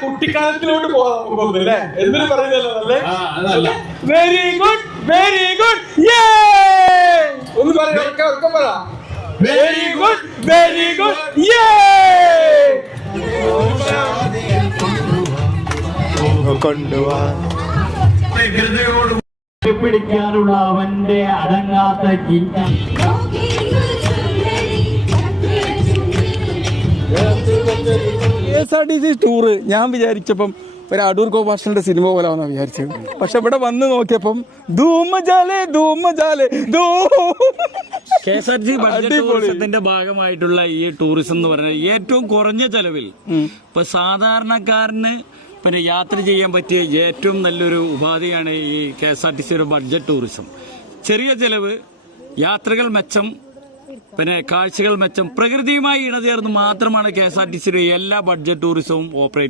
കുട്ടിക്കാലത്തിലോട്ട് പോകുന്നത് അല്ലേ? എന്തിനു പറയുന്നല്ലേ? Very good, very good. ഒന്ന് പറയാം, പറ. Very good, very good. പിടിക്കാനുള്ള അവന്റെ അടങ്ങാത്ത ചിന്ത. KSRTC ടൂറ് ഞാൻ വിചാരിച്ചപ്പം ഒരു അടൂർ ഗോപാലന്റെ സിനിമ പോലെ ആണെന്ന് വിചാരിച്ചത്. പക്ഷെ ഇവിടെ വന്ന് നോക്കിയപ്പം KSRTC ബഡ്ജറ്റ് ടൂറിസത്തിന്റെ ഭാഗമായിട്ടുള്ള ഈ ടൂറിസം എന്ന് പറഞ്ഞാൽ ഏറ്റവും കുറഞ്ഞ ചെലവിൽ ഇപ്പൊ സാധാരണക്കാരന് പിന്നെ യാത്ര ചെയ്യാൻ പറ്റിയ ഏറ്റവും നല്ലൊരു ഉപാധിയാണ് ഈ KSRTCയുടെ ബഡ്ജറ്റ് ടൂറിസം. ചെറിയ ചെലവ്, യാത്രകൾ മെച്ചം, പിന്നെ കാഴ്ചകൾ മെച്ചം, പ്രകൃതിയുമായി ഇണചേർന്ന് മാത്രമാണ് KSRTCയുടെ എല്ലാ ബഡ്ജറ്റ് ടൂറിസവും ഓപ്പറേറ്റ്